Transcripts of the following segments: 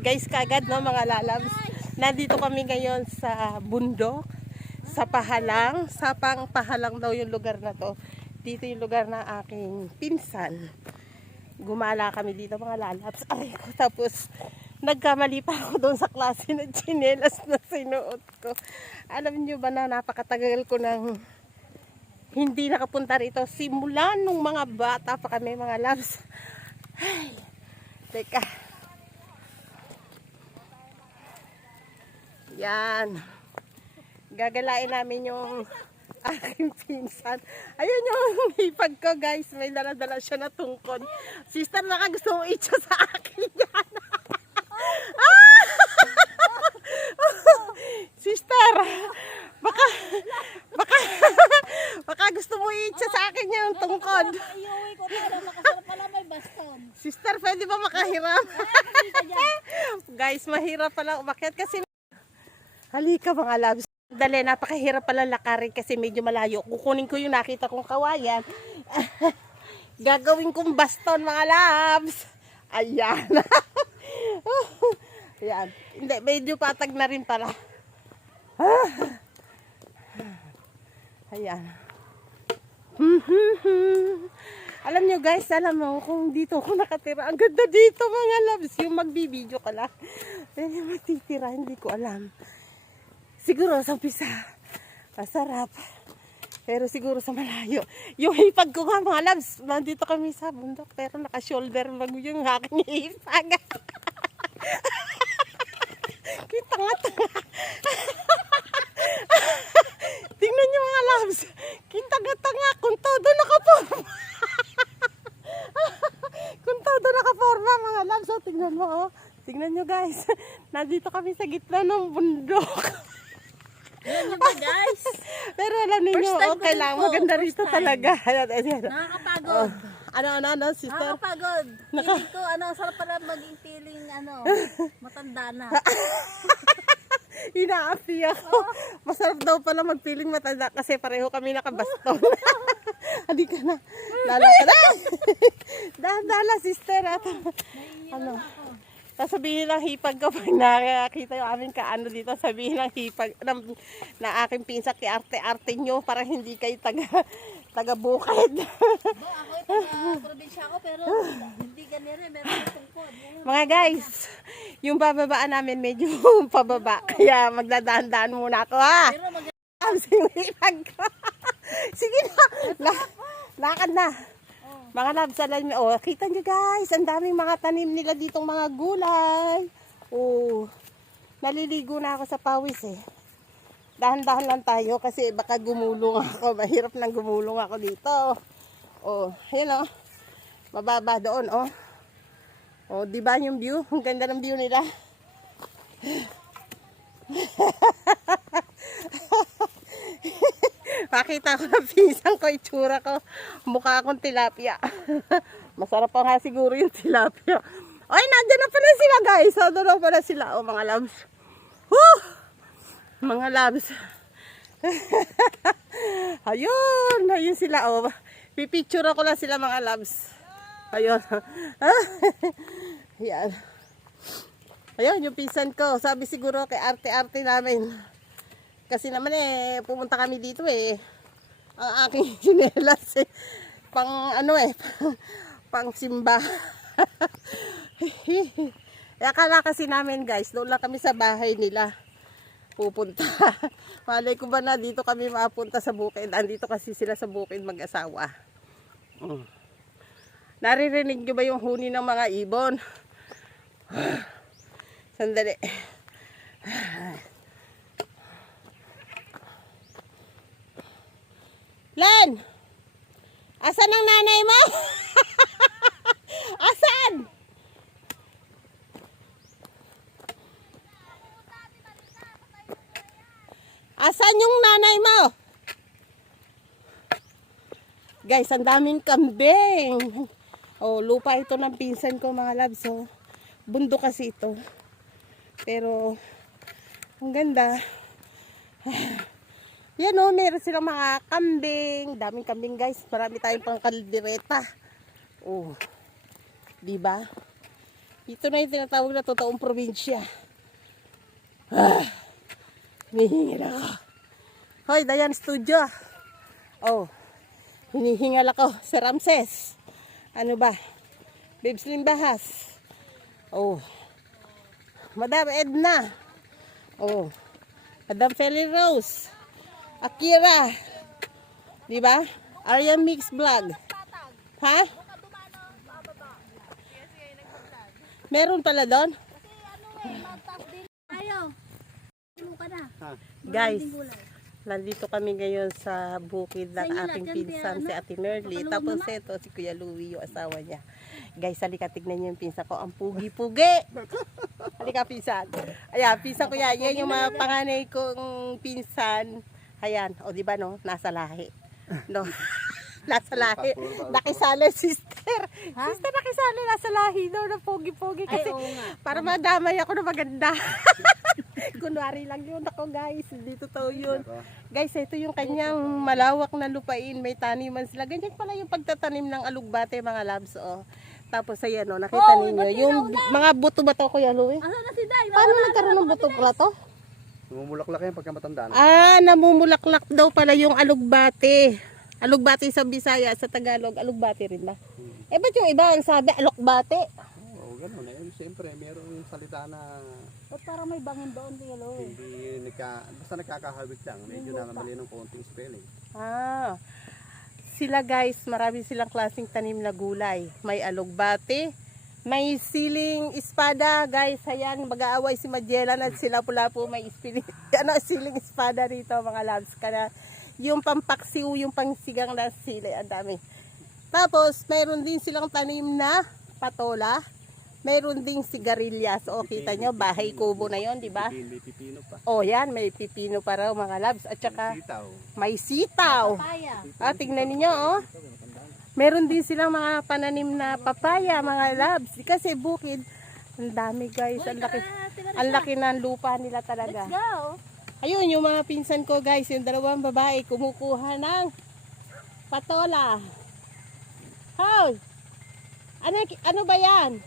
Guys! Kagad no mga lalabs. Nandito kami ngayon sa bundok, sa Pahalang. Sa pang Pahalang daw yung lugar na to. Dito yung lugar ng aking pinsan. Gumala kami dito mga lalabs. Ay ko tapos nagkamali pa ako doon sa klase ng chinelas na sinuot ko. Alam niyo ba na napakatagal ko nang hindi nakapunta rito simula nung mga bata pa kami mga loves. Ay, teka. Yan. Gagalain namin yung aking pinsan. Ayun yung hipag ko guys. May dala-dala siya na tungkod. Sister, naka gusto mo itcha sa akin yan. Sister, baka, baka, baka gusto mo itcha sa akin yung tungkod. Iuwi ko na lang, nakasarap pala may baston. Sister, pwede ba makahiram? Guys, mahirap pala umakyat kasi halika mga loves. Dali, napakahirap pala lakarin kasi medyo malayo. Kukunin ko yung nakita kong kawayan. Gagawin kong baston mga loves. Ayan. Ayan. Hindi, medyo patag na rin pala. Ayan. Alam nyo guys, alam mo, kung dito ako nakatira, ang ganda dito mga loves, yung magbibideo ka lang. Yung matitira, hindi ko alam. Siguro sa umpisa, masarap. Pero siguro sa malayo. Yung hipag ko nga mga loves, nandito kami sa bundok, pero naka-shoulder bag yung aking hipag. Kita nga tanga. Tingnan nyo mga loves. Kita nga tanga kung todo nakaporma. kung todo nakaporma mga loves. Oh, tingnan mo oh. Tingnan nyo guys. Nandito kami sa gitna ng bundok. Alam niyo ba guys? Pero alam niyo, okay lang. Maganda rito talaga. Ayan, ayan. Nakakapagod. Ano, ano, ano, sister? Nakakapagod. Feeling ko, ano, sarap pala maging feeling, ano, matanda na. Inaapi ako. Masarap daw pala magpiling matanda kasi pareho kami nakabaston. Hindi ka na. Lala ka na. Dala, sister. At, ano, sasabihin ng hipag ko pag nakakita yung aming kaano dito, sabihin ng hipag ng, na aking pinsa kay arte-arte nyo para hindi kayo taga, taga bukid. Bo, ako ito na probinsya ako, pero hindi ganyan eh, meron tungkod. Mga guys, yung bababaan namin medyo pababa. Kaya magdadaan-daan muna ako ha. Pero mag Ang ko. Sige na. La lakad na. Mga labs, alam oh, kita niyo guys, ang daming mga tanim nila ditong mga gulay. Oh, naliligo na ako sa pawis eh. Dahan-dahan lang tayo kasi baka gumulong ako. Mahirap nang gumulong ako dito. Oh, yun oh. Mababa doon, oh. Oh, di ba yung view? Ang ganda ng view nila. Pakita ko ng pisang ko, itsura ko. Mukha akong tilapia. Masarap pa nga siguro yung tilapia. Ay, nandyan na pala sila guys. Nandyan na pala sila. O, mga loves. Woo! Mga loves. Ayun, ayun sila. O, pipicture ko lang sila mga loves. Ayun. Ayan. Ayun, yung pinsan ko. Sabi siguro kay arte-arte namin. Kasi naman eh, pumunta kami dito eh. Ang aking sinelas eh. Pang ano eh, pang, pang simba. eh, akala kasi namin guys, doon lang kami sa bahay nila pupunta. Malay ko ba na dito kami mapunta sa bukid. Andito kasi sila sa bukid mag-asawa. Mm. Naririnig nyo ba yung huni ng mga ibon? Sandali. Len! Asan ang nanay mo? Asan? Asan yung nanay mo? Guys, ang daming kambing. Oh, lupa ito ng pinsan ko mga labs. Oh. Bundo kasi ito. Pero, ang ganda. Yan o, meron silang mga kambing. Daming kambing guys. Marami tayong pang kaldereta. Oh. Di ba? Ito na yung tinatawag na totoong probinsya. Ah, hinihingal ako. Hoy, Dayan Studio. Oh, hinihingal ako. Si Ramses. Ano ba? Bibs Limbahas. Oh. Madam Edna. Oh. Madam Feli Rose. Akira. Di ba? Arya Mix Vlog. Ha? Meron pala doon? Guys, nandito kami ngayon sa bukid ng ating pinsan, si ano? Ate Merly. Tapos ito, si Kuya Louie, yung asawa niya. Guys, halika, tignan niyo yung pinsan ko. Ang pugi-pugi! halika, pinsan. Ayan, pinsan ko yan. Yan yung mga panganay kong pinsan. Ayan, o di ba no? Nasa lahi. No? nasa lahi. Nakisala sister. Sister, nakisala nasa lahi daw na pogi-pogi. Ay, Kasi oo nga. para madamay ako na maganda. Kunwari lang yun ako guys. Hindi totoo yun. Guys, ito yung kanyang malawak na lupain. May taniman sila. Ganyan pala yung pagtatanim ng alugbate mga labs. Oh. Tapos ayan o, nakita Oh, ninyo. Yung mga buto ba to kuya Louie? Ano na si Day? Paano nagkaroon ng buto pala to? Namumulaklak yan pagka matanda na. Ah, namumulaklak daw pala yung alugbate. Alugbate sa Bisaya, sa Tagalog, alugbate rin ba? Eh, ba't yung iba ang sabi, alokbate? Oo, ganun. Eh, siyempre, meron salita na Ba't parang may bangin doon, Tia Loy? hindi nagka, basta nagkakahawik lang. Medyo nakamali ng konting spelling. Ah, sila guys, marami silang klaseng tanim na gulay. May alugbate, may siling espada, guys. Ayan, mag-aaway si Magellan at sila pula po may ispili. ano, siling espada rito, mga loves. Kana, yung pampaksiw, yung pangsigang na sili, ang dami. Tapos, mayroon din silang tanim na patola. Mayroon ding sigarilyas. O, kita nyo, bahay kubo na yon di ba? May pipino pa. O, yan, may pipino pa raw, mga loves. At saka, Sitaw. may sitaw. Ah, tingnan niyo oh. Meron din silang mga pananim na papaya, mga labs. Kasi bukid, ang dami guys. Ang laki, ang laki ng lupa nila talaga. Let's go. Ayun, yung mga pinsan ko guys, yung dalawang babae, kumukuha ng patola. Hoy! Ano, ano ba yan?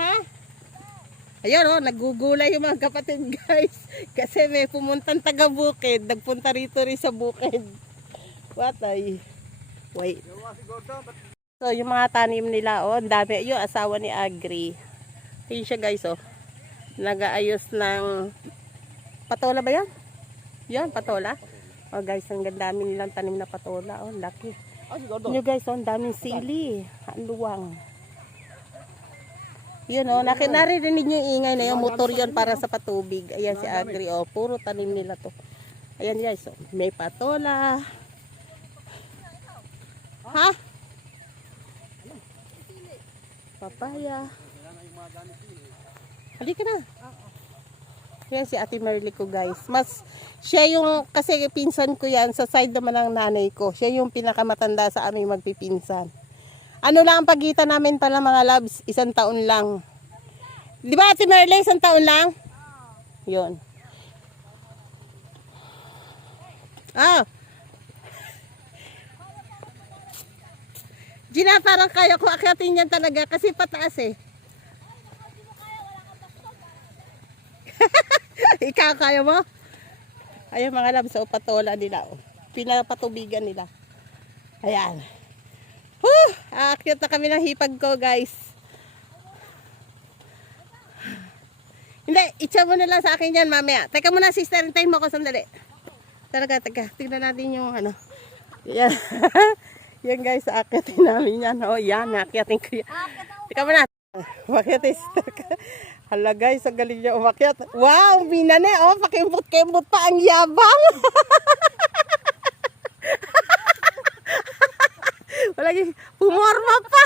Ha? Ayun oh, nagugulay yung mga kapatid guys. Kasi may pumuntang taga bukid. Nagpunta rito rin sa bukid. What ay? Wait. So, yung mga tanim nila, oh, ang dami. Yung asawa ni Agri. Ayun siya guys, oh. Nagaayos ng patola ba yan? Yan, patola. Oh guys, ang ganda nilang tanim na patola. Oh, laki. Nyo guys, oh, ang daming sili. Ang luwang. Yun oh, naki- naririnig yung ingay na yung motor yun para sa patubig. Ayan si Agri, oh, puro tanim nila to. Ayan guys, oh, may patola. Ha? Papaya. Halika na. Yan si Ate Marily ko guys. Mas, siya yung, kasi pinsan ko yan, sa side naman ng nanay ko. Siya yung pinakamatanda sa aming magpipinsan. Ano lang ang pagitan namin pala mga loves, isang taon lang. Di ba Ate Marily, isang taon lang? Yun. Ah. Gina, parang kaya ko akyatin yan talaga kasi pataas eh. Ikaw kaya mo? Ayun mga labs, so patola nila. Oh. Pinapatubigan nila. Ayan. Whew! Aakyat na kami ng hipag ko guys. Hindi, itcha mo na sa akin yan mamaya. Teka muna sister, hintayin mo ako sandali. Talaga, teka. Tignan natin yung ano. Yan. yan guys, aakyatin namin yan. Oh, yan, aakyatin ko yan. Teka muna. Umakyat eh, sister ka. Hala guys, ang galing niya umakyat. Wow, minane. Oh, pakimbot-kimbot pa ang yabang. Wala pumorma pa.